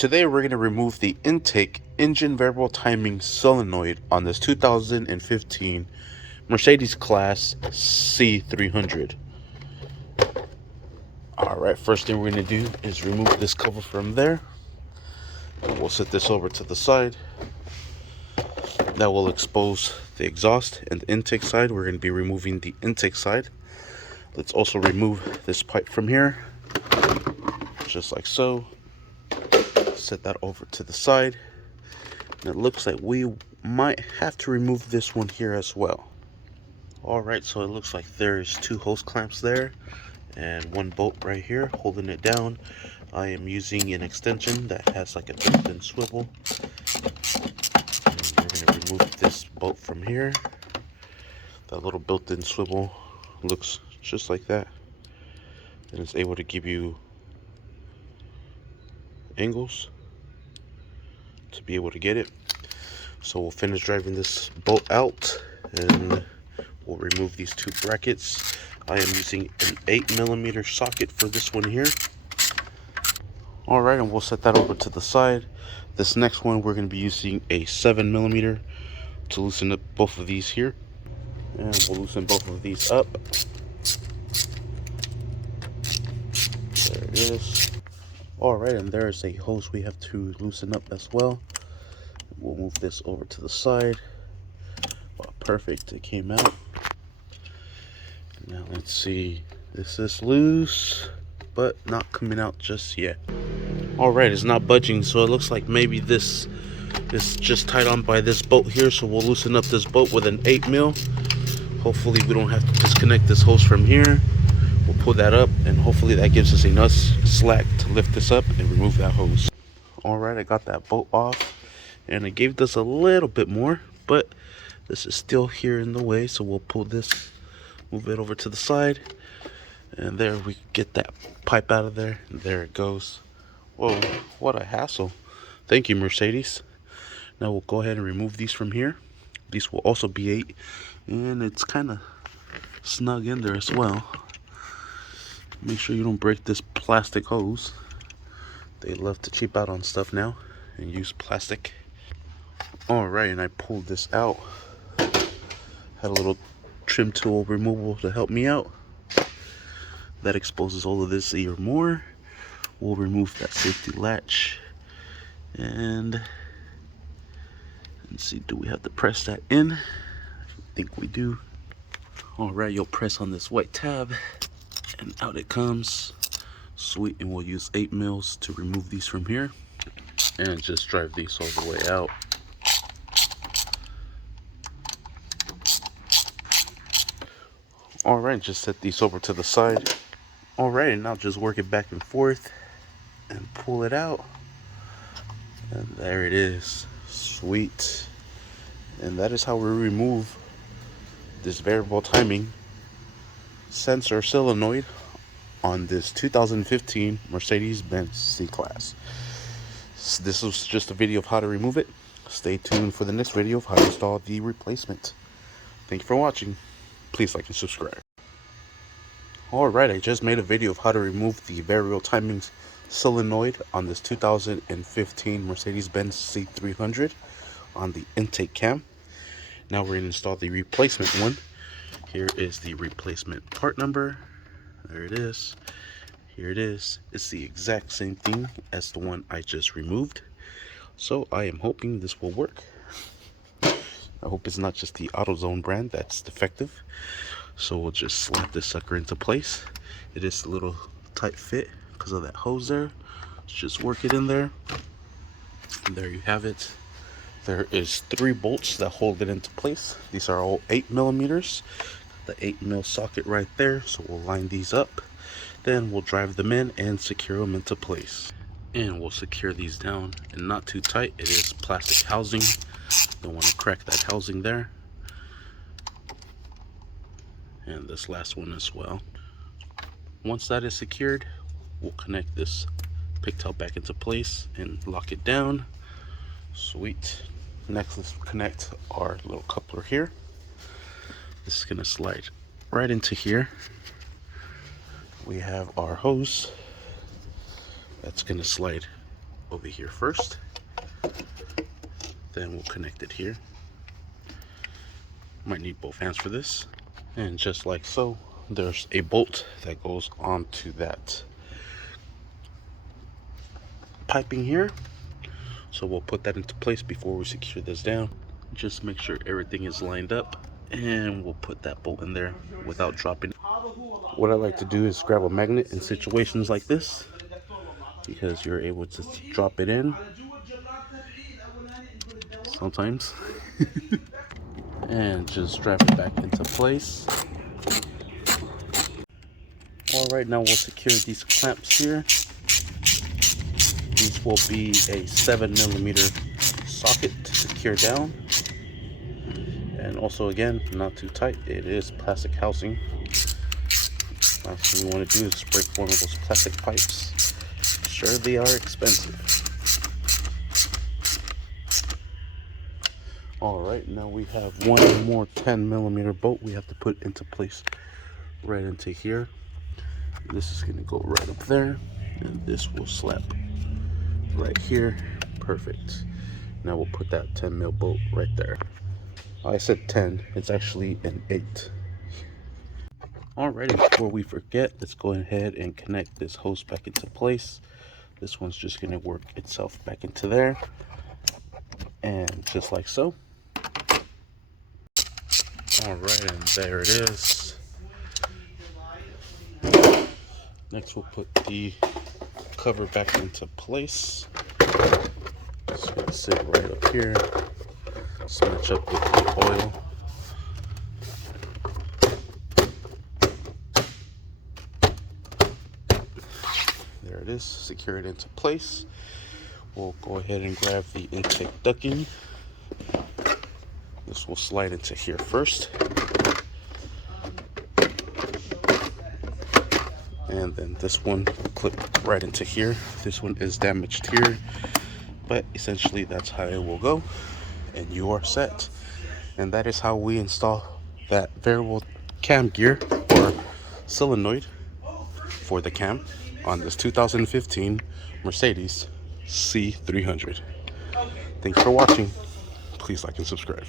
Today we're going to remove the intake engine variable timing solenoid on this 2015 Mercedes class C300. Alright, first thing we're going to do is remove this cover from there. And we'll set this over to the side. That will expose the exhaust and the intake side. We're going to be removing the intake side. Let's also remove this pipe from here, just like so. Set that over to the side. And it looks like we might have to remove this one here as well. Alright, so it looks like there's two hose clamps there and one bolt right here holding it down. I am using an extension that has like a built-in swivel. And we're going to remove this bolt from here. That little built-in swivel looks just like that, and it's able to give you angles to be able to get it. So we'll finish driving this bolt out and we'll remove these two brackets. I am using an 8mm socket for this one here. Alright, and we'll set that over to the side. This next one we're going to be using a 7mm to loosen up both of these here. And we'll loosen both of these up. There it is. Alright, and there is a hose we have to loosen up as well. We'll move this over to the side. Wow, perfect, it came out. Now let's see, this is loose, but not coming out just yet. Alright, it's not budging, so it looks like maybe this is just tied on by this bolt here, so we'll loosen up this bolt with an 8mm. Hopefully we don't have to disconnect this hose from here. We'll pull that up, and hopefully that gives us enough slack to lift this up and remove that hose. Alright, I got that bolt off, and it gave us a little bit more, but this is still here in the way, so we'll pull this, move it over to the side, and there we get that pipe out of there, and there it goes. Whoa, what a hassle. Thank you, Mercedes. Now we'll go ahead and remove these from here. These will also be 8, and it's kind of snug in there as well. Make sure you don't break this plastic hose. They love to cheap out on stuff now and use plastic. Alright, and I pulled this out. Had a little trim tool removal to help me out. That exposes all of this even more. We'll remove that safety latch. And let's see, do we have to press that in? I think we do. Alright, you'll press on this white tab and out it comes. Sweet, and we'll use 8mm to remove these from here and just drive these all the way out. Alright, just set these over to the side. Alright, and now just work it back and forth and pull it out. And there it is. Sweet. And that is how we remove this variable timing sensor solenoid on this 2015 Mercedes-Benz C-Class. So this was just a video of how to remove it. Stay tuned for the next video of how to install the replacement. Thank you for watching. Please like and subscribe. Alright, I just made a video of how to remove the variable timing solenoid on this 2015 Mercedes-Benz C300 on the intake cam. Now we're going to install the replacement one. Here is the replacement part number. There it is. Here it is. It's the exact same thing as the one I just removed. So I am hoping this will work. I hope it's not just the AutoZone brand that's defective. So we'll just slap this sucker into place. It is a little tight fit because of that hose there. Let's just work it in there. And there you have it. There is 3 bolts that hold it into place. These are all 8mm. The 8mm socket right there, so we'll line these up, then we'll drive them in and secure them into place. And we'll secure these down, and not too tight. It is plastic housing. Don't want to crack that housing there. And this last one as well. Once that is secured, we'll connect this pigtail back into place and lock it down. Sweet. Next, let's connect our little coupler here. This is going to slide right into here. We have our hose that's going to slide over here first. Then we'll connect it here. Might need both hands for this. And just like so, there's a bolt that goes onto that piping here. So we'll put that into place before we secure this down. Just make sure everything is lined up, and we'll put that bolt in there without dropping it. What I like to do is grab a magnet in situations like this, because you're able to drop it in sometimes. And just strap it back into place. Alright, now we'll secure these clamps here. These will be a 7mm socket to secure down. And also, again, not too tight. It is plastic housing. Last thing you want to do is break one of those plastic pipes. Sure, they are expensive. Alright, now we have one more 10mm bolt we have to put into place right into here. This is going to go right up there, and this will slap right here. Perfect. Now we'll put that 10mm bolt right there. I said 10, it's actually an 8. Alrighty, before we forget, let's go ahead and connect this hose back into place. This one's just going to work itself back into there, and just like so. Alright, and there it is. Next we'll put the cover back into place. It's going to sit right up here. Let's match up with the oil. There it is, secure it into place. We'll go ahead and grab the intake ducting. This will slide into here first. And then this one will clip right into here. This one is damaged here, but essentially that's how it will go, and you are set. And that is how we install that variable cam gear or solenoid for the cam on this 2015 Mercedes C300. Thanks for watching. Please like and subscribe.